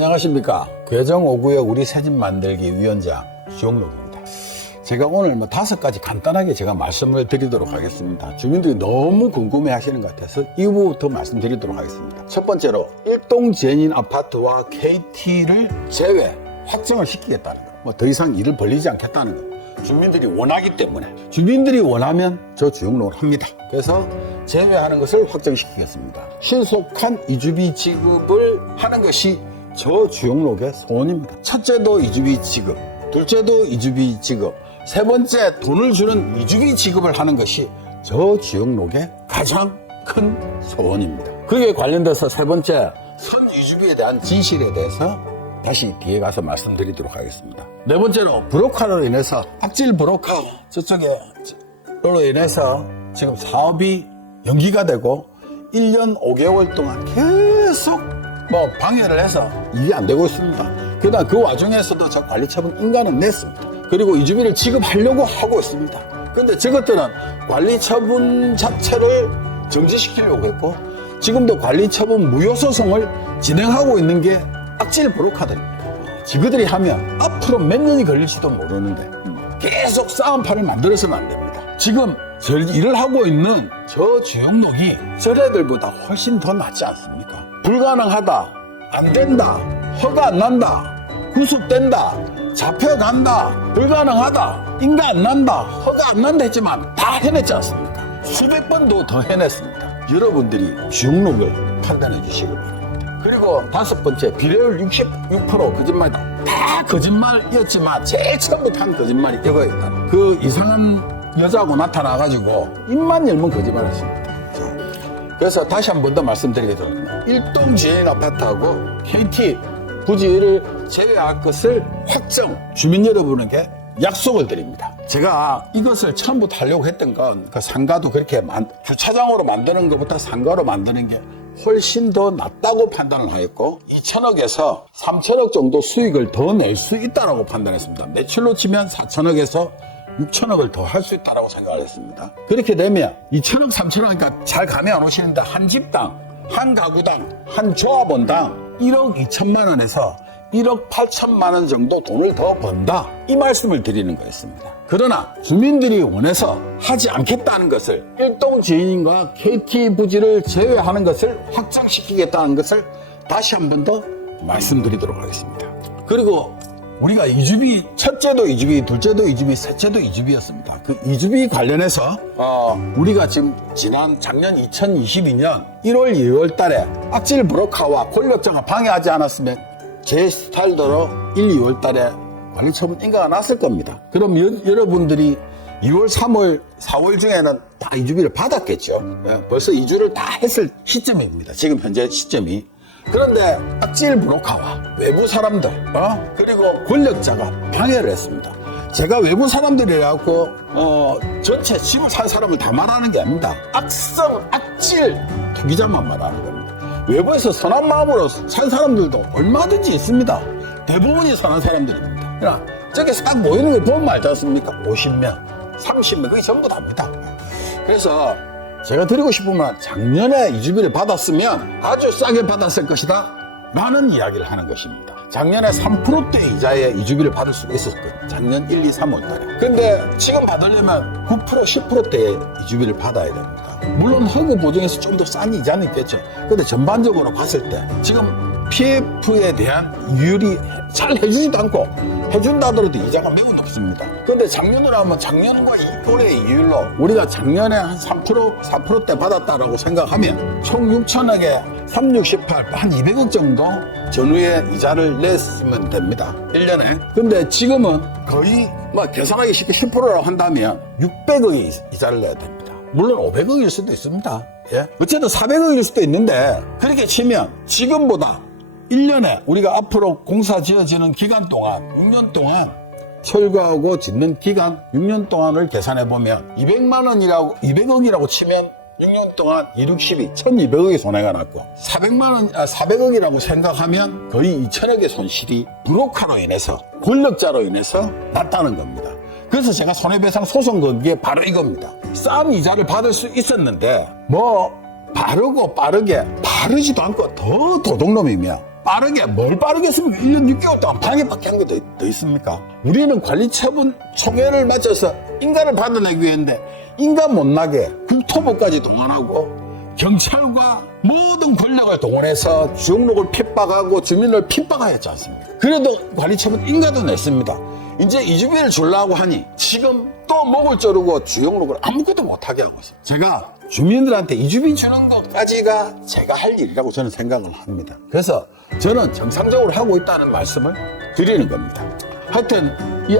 안녕하십니까. 괴정 5구역 우리 새집 만들기 위원장 주영록입니다. 제가 오늘 5가지 간단하게 제가 말씀을 드리도록 하겠습니다. 주민들이 너무 궁금해 하시는 것 같아서 이 부분부터 말씀드리도록 하겠습니다. 첫 번째로 일동제인 아파트와 KT를 제외 확정을 시키겠다는 것. 더 이상 일을 벌리지 않겠다는 것. 주민들이 원하기 때문에 주민들이 원하면 저 주영록을 합니다. 그래서 제외하는 것을 확정시키겠습니다. 신속한 이주비 지급을 하는 것이 저 주영록의 소원입니다. 첫째도 이주비 지급, 둘째도 이주비 지급, 세 번째 돈을 주는 이주비 지급을 하는 것이 저 주영록의 가장 큰 소원입니다. 그에 관련돼서 세 번째 선이주비에 대한 진실에 대해서 다시 뒤에 가서 말씀드리도록 하겠습니다. 네 번째로 브로커로 인해서 악질 브로커 저쪽에로 인해서 지금 사업이 연기가 되고 1년 5개월 동안 계속 방해를 해서 일이 안 되고 있습니다. 그러나 그 와중에서도 저 관리처분 인가는 냈습니다. 그리고 이주비를 지급하려고 하고 있습니다. 그런데 저것들은 관리처분 자체를 정지시키려고 했고 지금도 관리처분 무효소송을 진행하고 있는 게 악질 브로커들입니다. 지그들이 하면 앞으로 몇 년이 걸릴지도 모르는데 계속 싸움판을 만들어서는 안 됩니다. 지금 일을 하고 있는 저 주영록이 저래들보다 훨씬 더 낫지 않습니까? 불가능하다, 안 된다, 허가 안 난다, 구속된다, 잡혀간다, 불가능하다, 인가 안 난다, 허가 안 난다 했지만 다 해냈지 않습니까? 수백 번도 더 해냈습니다. 여러분들이 주영록을 판단해 주시기 바랍니다. 그리고 5번째, 비례율 66% 거짓말이다. 다 거짓말이었지만 제일 처음부터 한 거짓말이 이거였다. 그 이상한 여자하고 나타나가지고 입만 열면 거짓말했습니다. 그래서 다시 한 번 더 말씀드리겠습니다. 일동지인 아파트하고 KT 부지를 제외할 것을 확정 주민 여러분에게 약속을 드립니다. 제가 이것을 처음부터 하려고 했던 건 그 상가도 그렇게 주차장으로 만드는 것보다 상가로 만드는 게 훨씬 더 낫다고 판단을 하였고 2천억에서 3천억 정도 수익을 더 낼 수 있다고 판단했습니다. 매출로 치면 4천억에서 6천억을 더 할 수 있다고 생각을 했습니다. 그렇게 되면 2천억, 3천억 그러니까 잘 감이 안 오시는데 한 집당, 한 가구당, 한 조합원당 1억 2천만 원에서 1억 8천만 원 정도 돈을 더 번다. 이 말씀을 드리는 거였습니다. 그러나 주민들이 원해서 하지 않겠다는 것을 일동지인과 KT 부지를 제외하는 것을 확정시키겠다는 것을 다시 한 번 더 말씀드리도록 하겠습니다. 그리고 우리가 이주비, 첫째도 이주비, 둘째도 이주비, 셋째도 이주비였습니다. 그 이주비 관련해서 우리가 지금 작년 2022년 1월, 2월 달에 악질 브로커와 권력자가 방해하지 않았으면 제 스타일대로 1, 2월 달에 관리처분 인가가 났을 겁니다. 그럼 여러분들이 2월, 3월, 4월 중에는 다 이주비를 받았겠죠. 벌써 이주를 다 했을 시점입니다. 지금 현재 시점이. 그런데 악질 브로커와 외부 사람들 그리고 권력자가 방해를 했습니다. 제가 외부 사람들이라고 전체 집을 산 사람을 다 말하는 게 아닙니다. 악질 투기자만 말하는 겁니다. 외부에서 선한 마음으로 산 사람들도 얼마든지 있습니다. 대부분이 선한 사람들입니다. 그러나 저게 싹 모이는 걸 보면 알지 않습니까? 50명, 30명 그게 전부 다입니다. 그래서 제가 드리고 싶은 말, 작년에 이주비를 받았으면 아주 싸게 받았을 것이다 라는 이야기를 하는 것입니다. 작년에 3%대 이자에 이주비를 받을 수가 있었거든요. 작년 1, 2, 3월 달에. 근데 지금 받으려면 9%, 10%대의 이주비를 받아야 됩니다. 물론 허그 보증에서 좀 더 싼 이자는 있겠죠. 근데 전반적으로 봤을 때 지금 PF에 대한 이율이 잘 해주지도 않고 해준다 하더라도 이자가 매우 높습니다. 그런데 작년으로 하면 작년과 올해의 이율로 우리가 작년에 한 3%, 4%대 받았다라고 생각하면 총 6천억에 3, 6, 18, 한 200억 정도 전후에 이자를 냈으면 됩니다. 1년에. 근데 지금은 거의 계산하기 쉽게 10%라고 한다면 600억의 이자를 내야 됩니다. 물론 500억일 수도 있습니다. 어쨌든 400억일 수도 있는데 그렇게 치면 지금보다 1년에 우리가 앞으로 공사 지어지는 기간 동안 6년 동안 철거하고 짓는 기간 6년 동안을 계산해보면 200억이라고 치면 6년 동안 2, 6, 12, 1200억의 손해가 났고 400억이라고 생각하면 거의 2000억의 손실이 브로커로 인해서 권력자로 인해서 났다는 겁니다. 그래서 제가 손해배상 소송 건 게 바로 이겁니다. 싼 이자를 받을 수 있었는데 바르고 빠르게 바르지도 않고 더 도둑놈이며 빠르게, 뭘 빠르겠습니까? 1년 6개월 동안 방해밖에 한 게 더 있습니까? 우리는 관리처분 총회를 마쳐서 인가를 받아내기 위해인데, 인가 못 나게 국토부까지 동원하고, 경찰과 모든 권력을 동원해서 주영록을 핍박하고 주민을 핍박하였지 않습니까? 그래도 관리처분 인가도 냈습니다. 이제 이주비를 주려고 하니 지금 또 목을 조르고 주영록을 아무것도 못하게 하고 있어요. 제가 주민들한테 이주비 주는 것까지가 제가 할 일이라고 저는 생각을 합니다. 그래서 저는 정상적으로 하고 있다는 말씀을 드리는 겁니다. 하여튼 이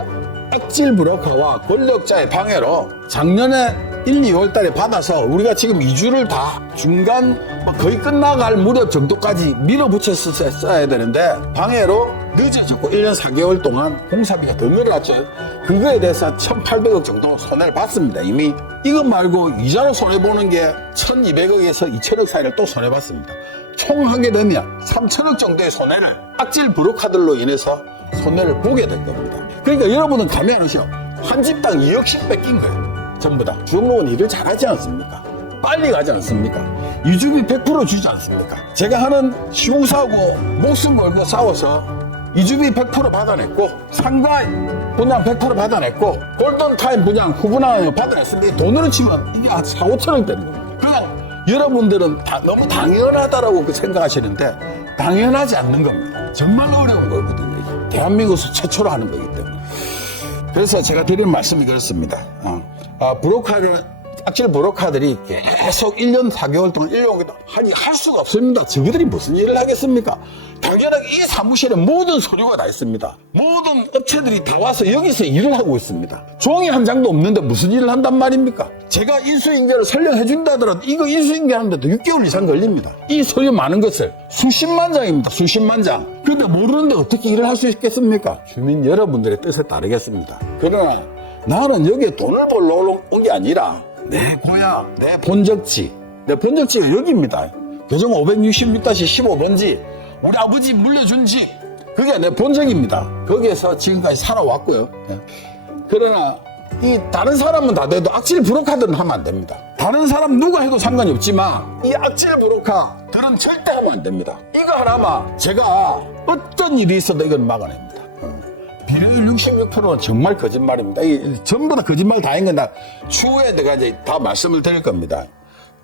악질 브로커와 권력자의 방해로 작년에 1, 2월 달에 받아서 우리가 지금 2주를 다 중간 거의 끝나갈 무렵 정도까지 밀어붙였어야 되는데 방해로 늦어졌고 1년 4개월 동안 공사비가 더 늘어났죠. 그거에 대해서 1,800억 정도 손해를 봤습니다. 이미 이것 말고 이자로 손해보는 게 1,200억에서 2,000억 사이를 또 손해봤습니다. 총 하게 되면 3,000억 정도의 손해를 악질 브로커들로 인해서 손해를 보게 될 겁니다. 그러니까 여러분은 가면 하시오. 한 집당 2억씩 뺏긴 거예요. 전부 다. 주영록은 일을 잘하지 않습니까? 빨리 가지 않습니까? 이주비 100% 주지 않습니까? 제가 하는 시공사하고 목숨 걸고 싸워서 이주비 100% 받아냈고 상가 분양 100% 받아냈고 골든타임 분양 후분양을 받아냈습니다. 돈으로 치면 이게 4, 5천억 되는 겁니다. 그냥 여러분들은 너무 당연하다라고 생각하시는데 당연하지 않는 겁니다. 정말 어려운 거거든요. 대한민국에서 최초로 하는 거기 때문에. 그래서 제가 드리는 말씀이 그렇습니다. 악질 브로커들이 계속 1년 4개월 동안 1년 할 수가 없습니다. 저희들이 무슨 일을 하겠습니까? 당연하게 이 사무실에 모든 서류가 다 있습니다. 모든 업체들이 다 와서 여기서 일을 하고 있습니다. 종이 한 장도 없는데 무슨 일을 한단 말입니까? 제가 인수인계를 설령해 준다 하더라도 이거 인수인계 하는데도 6개월 이상 걸립니다. 이 서류 많은 것을 수십만 장입니다. 수십만 장. 그런데 모르는데 어떻게 일을 할 수 있겠습니까? 주민 여러분들의 뜻에 따르겠습니다. 그러나 나는 여기에 돈을 벌러 온 게 아니라 내 고향, 내 본적지. 내 본적지가 여기입니다. 교정 566-15번지. 우리 아버지 물려준 집. 그게 내 본적입니다. 거기에서 지금까지 살아왔고요. 그러나 이 다른 사람은 다 돼도 악질 브로커들은 하면 안 됩니다. 다른 사람 누가 해도 상관이 없지만 이 악질 브로커들은 절대 하면 안 됩니다. 이거 하나만 제가 어떤 일이 있어도 이건 막아냅니다. 비례율 66%는 정말 거짓말입니다. 이 전부 다 거짓말 다인 건 다 추후에 내가 이제 다 말씀을 드릴 겁니다.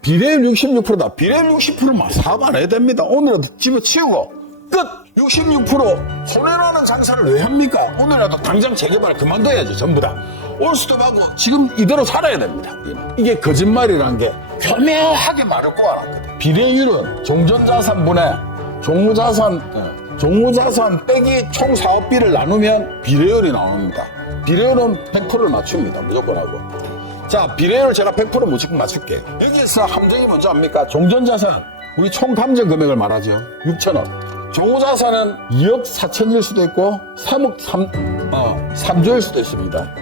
비례율 66%다. 비례율 60%만 사업 안 해야 됩니다. 오늘라도 집어치우고 끝! 66% 손해나는 장사를 왜 합니까? 오늘라도 당장 재개발 그만둬야죠. 전부 다. 올스톱하고 지금 이대로 살아야 됩니다. 이게 거짓말이라는 게 교묘하게 말을 꼬아놨거든. 비례율은 종전자산분의 종무자산 빼기 총 사업비를 나누면 비례율이 나옵니다. 비례율은 100%를 맞춥니다. 무조건 하고. 자, 비례율 제가 100% 무조건 맞출게요. 여기서 함정이 뭔지 압니까? 종전자산, 우리 총 감정 금액을 말하죠. 6천억. 종무자산은 2억 4천일 수도 있고 3조일 수도 있습니다.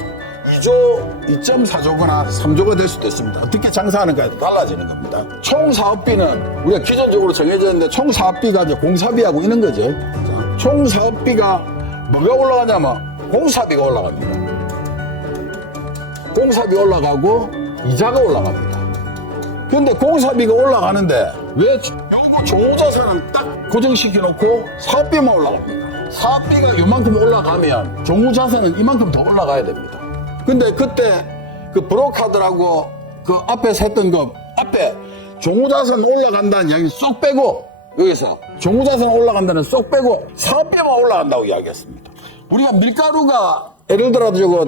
2조, 2.4조거나 3조가 될 수도 있습니다. 어떻게 장사하는가에 달라지는 겁니다. 총 사업비는 우리가 기존적으로 정해져 있는데 총 사업비가 이제 공사비하고 있는 거죠. 자, 총 사업비가 뭐가 올라가냐면 공사비가 올라갑니다. 공사비 올라가고 이자가 올라갑니다. 그런데 공사비가 올라가는데 왜 종무자산은 딱 고정시켜 놓고 사업비만 올라갑니까? 사업비가 이만큼 올라가면 종무자산은 이만큼 더 올라가야 됩니다. 근데 그때 그 브로커들하고 그 앞에서 했던 거 앞에 종무자산 올라간다는 이야기 쏙 빼고 여기서 종무자산 올라간다는 쏙 빼고 사업비만 올라간다고 이야기했습니다. 우리가 밀가루가 예를 들어서 저거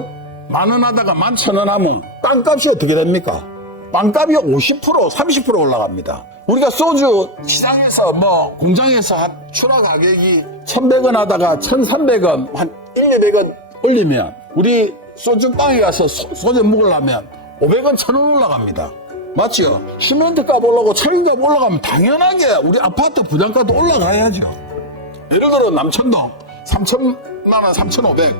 10,000원 하다가 11,000원 하면 빵값이 어떻게 됩니까? 빵값이 50%, 30% 올라갑니다. 우리가 소주 시장에서 공장에서 한 출하 가격이 1,100원 하다가 1,300원, 한 200원 올리면 우리 소주빵에 가서 소주 먹으려면 500원, 1,000원 올라갑니다. 맞죠? 시멘트 값 올라가고 철인값 올라가면 당연하게 우리 아파트 부장가도 올라가야죠. 예를 들어 남천동 3,000만원, 3,500,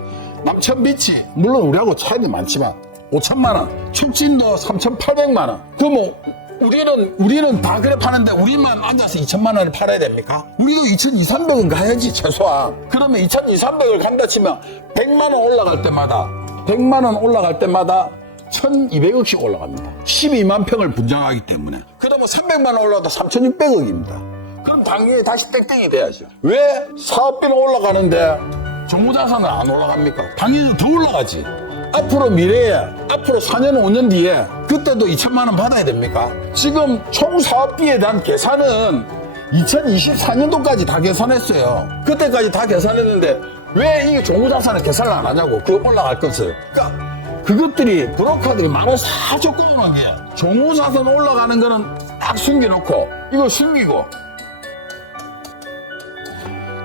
남천비치 물론 우리하고 차이는 많지만 5,000만원, 촉진도 3,800만원. 그럼 우리는 다 그래 파는데 우리만 앉아서 2,000만원을 팔아야 됩니까? 우리도 2,200, 300은 가야지 최소한. 그러면 2,200, 300을 간다 치면 100만원 올라갈 때마다 100만원 올라갈 때마다 1,200억씩 올라갑니다. 12만 평을 분양하기 때문에. 그러면 300만원 올라가도 3,600억입니다. 그럼 당연히 다시 땡땡이 돼야죠. 왜 사업비는 올라가는데 정부자산은 안 올라갑니까? 당연히 더 올라가지. 앞으로 미래에, 앞으로 4년, 5년 뒤에 그때도 2천만 원 받아야 됩니까? 지금 총 사업비에 대한 계산은 2024년도까지 다 계산했어요. 그때까지 다 계산했는데 왜 이 정부자산을 계산을 안 하냐고. 그 올라갈 것을. 그러니까 그것들이 브로커들이 말아서 다 적어놓은 게 정부자산 올라가는 거는 딱 숨겨놓고 이거 숨기고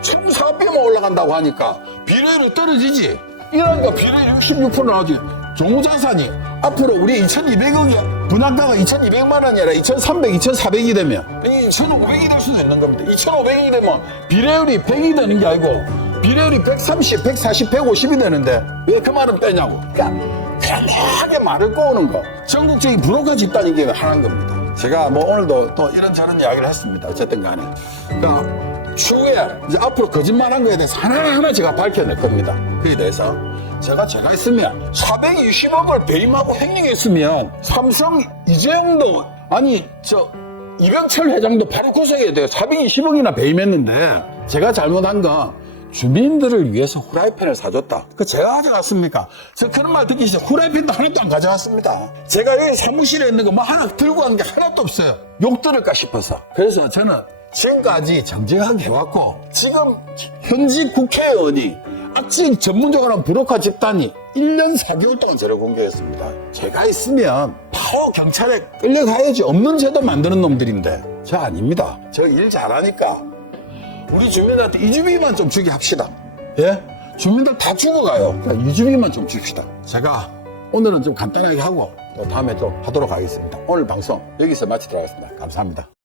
총 사업비만 올라간다고 하니까 비례율이 떨어지지. 이러니까 비례율 66% 나오지. 정부자산이 앞으로 우리 2,200억이 분양가가 2,200만 원이 아니라 2,300, 2,400이 되면 2,500이 될 수도 있는 겁니다. 2,500이 되면 비례율이 100이 되는 게 아니고 비례율이 130, 140, 150이 되는데 왜 그 말은 빼냐고. 그러니까 다양하게 말을 꼬우는 거. 전국적인 브로커 집단이 이게 하는 겁니다. 제가 뭐 오늘도 또 이런저런 이야기를 했습니다. 어쨌든 간에. 그러니까 추후에 이제 앞으로 거짓말한 거에 대해서 하나하나 제가 밝혀낼 겁니다. 그에 대해서 제가 있으면 420억을 배임하고 횡령했으면 삼성 이재용도 아니 이병철 회장도 바로 구속해야 돼요. 420억이나 배임했는데 제가 잘못한 건 주민들을 위해서 후라이팬을 사줬다. 그 제가 가져갔습니까? 저 그런 말 듣기 싫어. 후라이팬도 하나도 안 가져갔습니다. 제가 여기 사무실에 있는 거 뭐 하나 들고 간 게 하나도 없어요. 욕 들을까 싶어서. 그래서 저는 지금까지 정직하게 해왔고 지금 현직 국회의원이 악질 전문적으로 한 브로커 집단이 1년 4개월 동안 저를 공개했습니다. 제가 있으면 바로 경찰에 끌려가야지. 없는 제도 만드는 놈들인데 저 아닙니다. 저 일 잘하니까 우리 주민들한테 이주비만 좀 주게 합시다. 예? 주민들 다 죽어가요. 그러니까 이주비만 좀 줍시다. 제가 오늘은 좀 간단하게 하고 또 다음에 좀 하도록 하겠습니다. 오늘 방송 여기서 마치도록 하겠습니다. 감사합니다.